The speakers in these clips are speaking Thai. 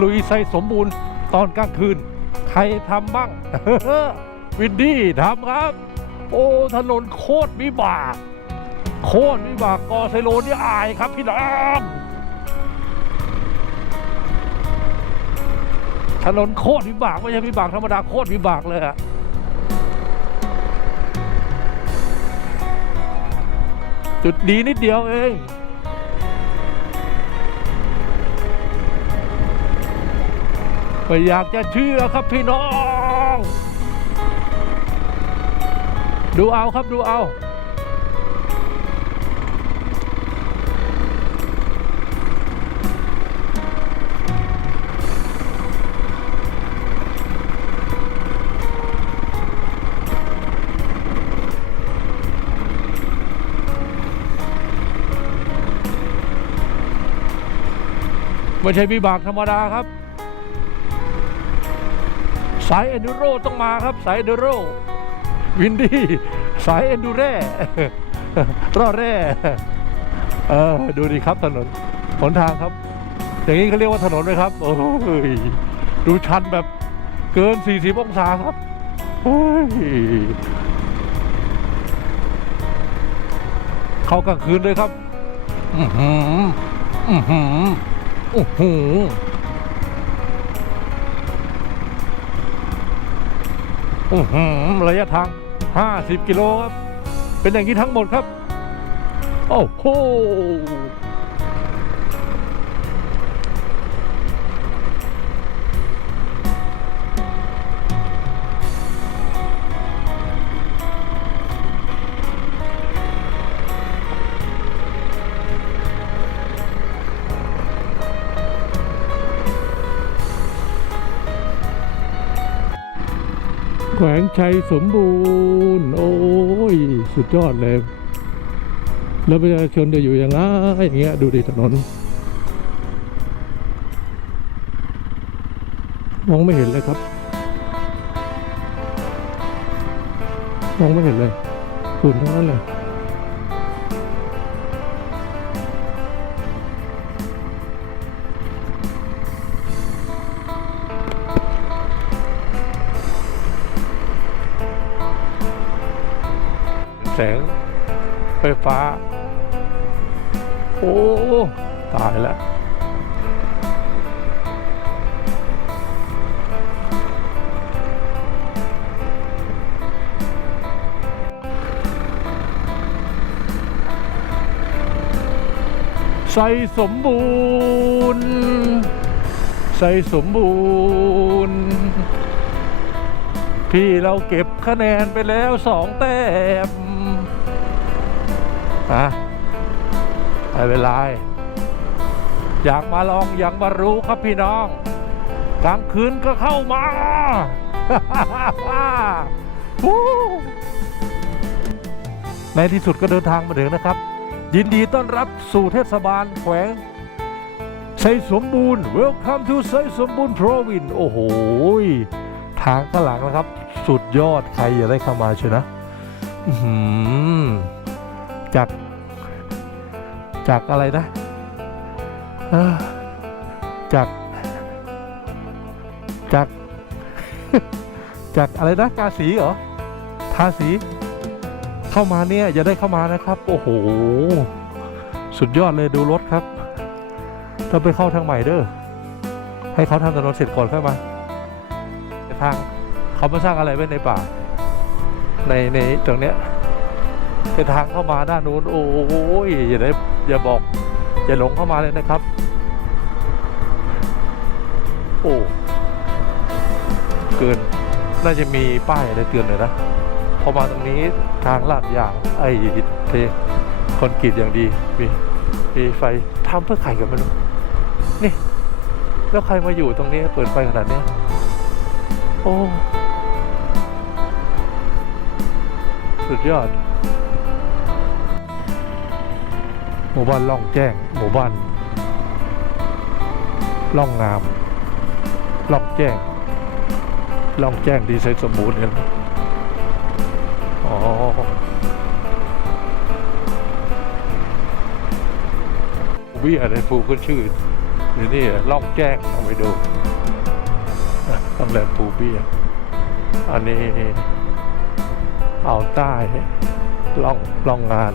ลุยไซสมบูรณ์ตอนกลางคืนใครทำบ้าง วินดี้ทำครับโอ้ถนนโคตรวิบากโคตรวิบากกอไซโลนี่อายครับพี่น้องถนนโคตรวิบากไม่ใช่วิบากธรรมดาโคตรวิบากเลยอะจุดดีนิดเดียวเองไม่อยากจะเชื่อครับพี่น้องดูเอาครับดูเอาไม่ใช่วิบากธรรมดาครับสายเอนดูโรต้องมาครับสายเอนดูโรวินดี้สายเอนดูเร่รอแร่ดูดิครับถนนหนทางครับอย่างนี้เขาเรียกว่าถนนเลยครับโอ้ยดูชันแบบเกิน40องศาครับเข้ากลางคืนเลยครับระยะทาง50 กิโลครับเป็นอย่างนี้ทั้งหมดครับโอ้โหแขวงชัยสมบูรณ์โอ้ยสุดยอดเลยแล้วประชาชนจะอยู่อย่างไรอย่างเงี้ยดูดิถนนมองไม่เห็นเลยครับมองไม่เห็นเลยฝุ่นทั้งนั้นเลยแสงไฟฟ้าโอ้ตายแล้วใส่สมบูรณ์ใส่สมบูรณ์พี่เราเก็บคะแนนไปแล้ว2 แต้มไม่เป็นไรอยากมาลองอยากมารู้ครับพี่น้องกลางคืนก็เข้ามา ในที่สุดก็เดินทางมาถึงนะครับยินดีต้อนรับสู่เทศบาลแขวงไซสมบูรณ์ Welcome to ไซสมบูรณ์ Province โอ้โหทางข้างหลังนะครับสุดยอดใครอย่าได้เข้ามาเชียวนะจากอะไรนะจากอะไรนะกาสีเหรอทาสีเข้ามาเนี่ยอย่าได้เข้ามานะครับโอ้โหสุดยอดเลยดูรถครับต้องไปเข้าทางใหม่เด้อให้เขาทำถนนเสร็จก่อนค่อยมาทางเขามาสร้างอะไรไว้ในป่าในตรงเนี้ยเป็นทางเข้ามาด้านนู้นโอ้ยอย่าบอกอย่าหลงเข้ามาเลยนะครับโอ้เกินน่าจะมีป้ายอะไรเตือนเลยนะพอมาตรงนี้ทางลาดยางไอ้เทคอนกรีตอย่างดีมีไฟทำเพื่อใครกันไม่รู้นี่แล้วใครมาอยู่ตรงนี้เปิดไฟขนาดนี้โอ้สุดยอดหมู่บ้านล่องแจ้งหมู่บ้านล่องงามล่องแจ้งดีไซน์สมบูรณ์กันอ๋อวิอะไรฟูขึ้นชื่อ อยู่นี่ล่องแจ้งลองไปดูโรงแรมปูเบี้ยอันนี้อ่าวใต้ล่องงาน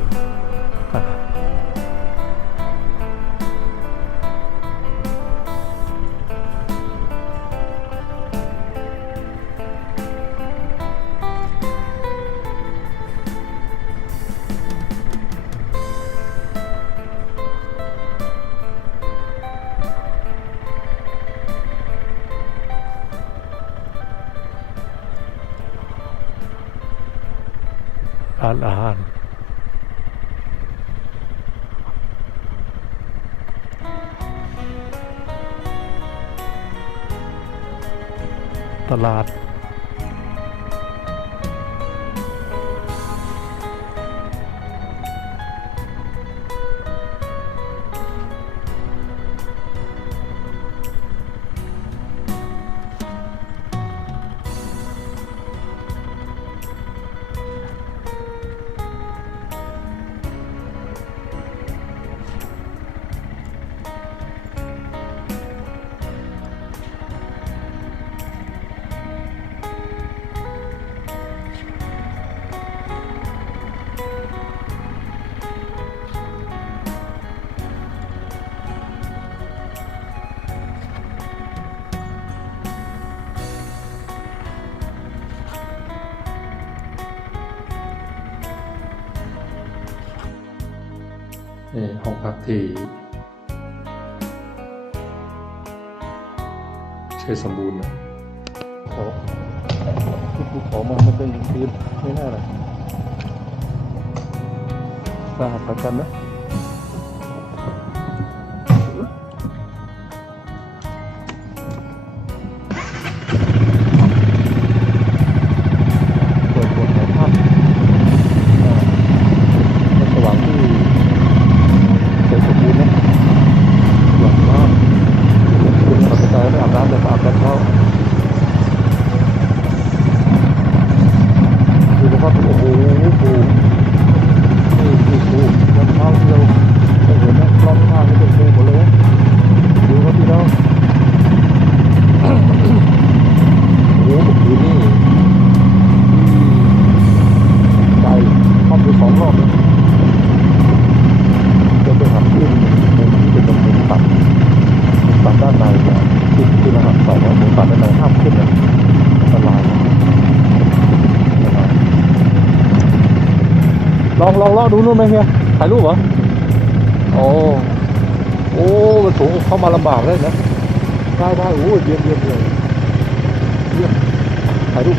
ร้านอาหารตลาดนี่ห้องพักที่เชยสมบูรณ์นะขอที่ภูเขามาไม่เป็นคืนไม่น่าเลยสะอาดกันนะเปิดบทถ่ายภาพสว่างที่เชยสมบูรณ์นะหลังมากคุณตัดสินใจไม่อาบน้ำเลยอาบน้ำเช้าดูนะครับโอ้โหปูนี่ปูน้ำเช้าที่เราเห็นนะรอบข้างนี่เป็นปูหมดเลยดูครับพี่น้องโอ้โหคือนี่ใจเข้าไป2 รอบเลยจะไปหักขึ้นมุมที่เป็นมุมตัดด้านในนะที่รหัสใส่ว่ามุมตัดด้านในห้ามขึ้นนะอันตรายนะลองดูนู่นไหมเฮียถ่ายรูปเหรอโอ้มันสูงเข้ามาลำบากเลยนะได้โอ้เยี่ยมเลยเยี่ยมถ่ายรูป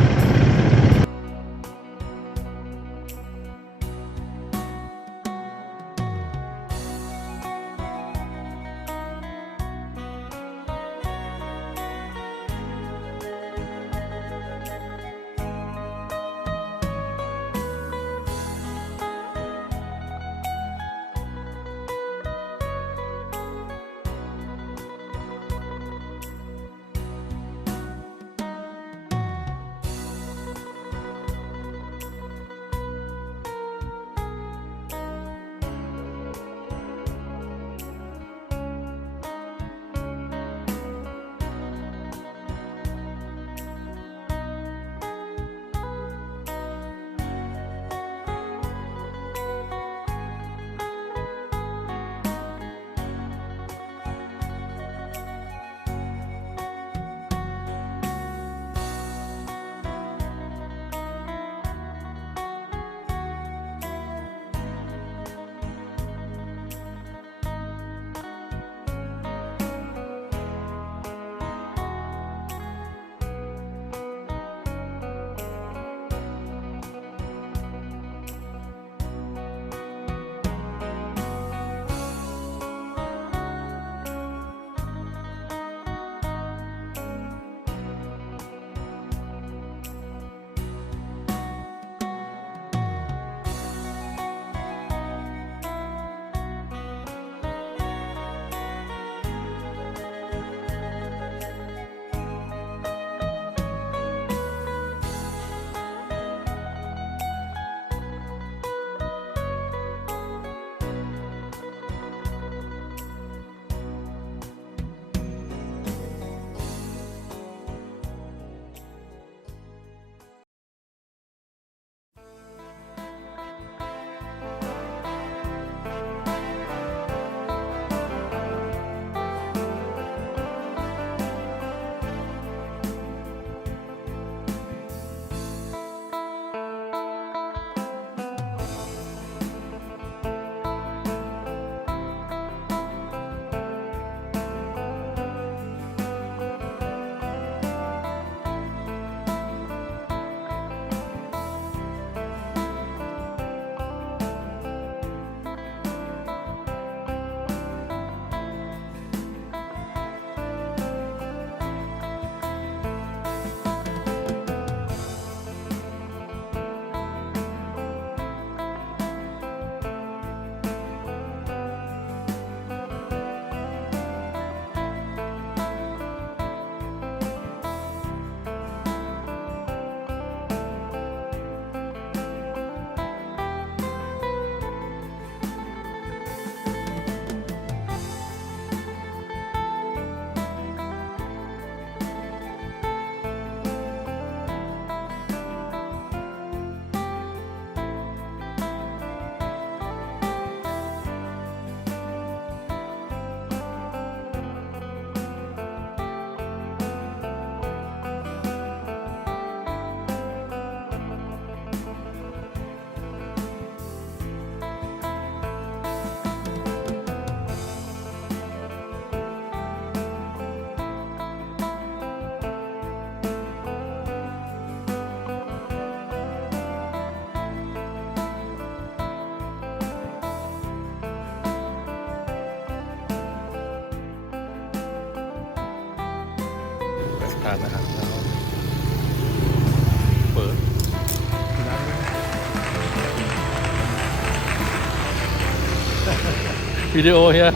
ทานอาหารเช้าเปิดร้านนี้วิดีโอเฮีย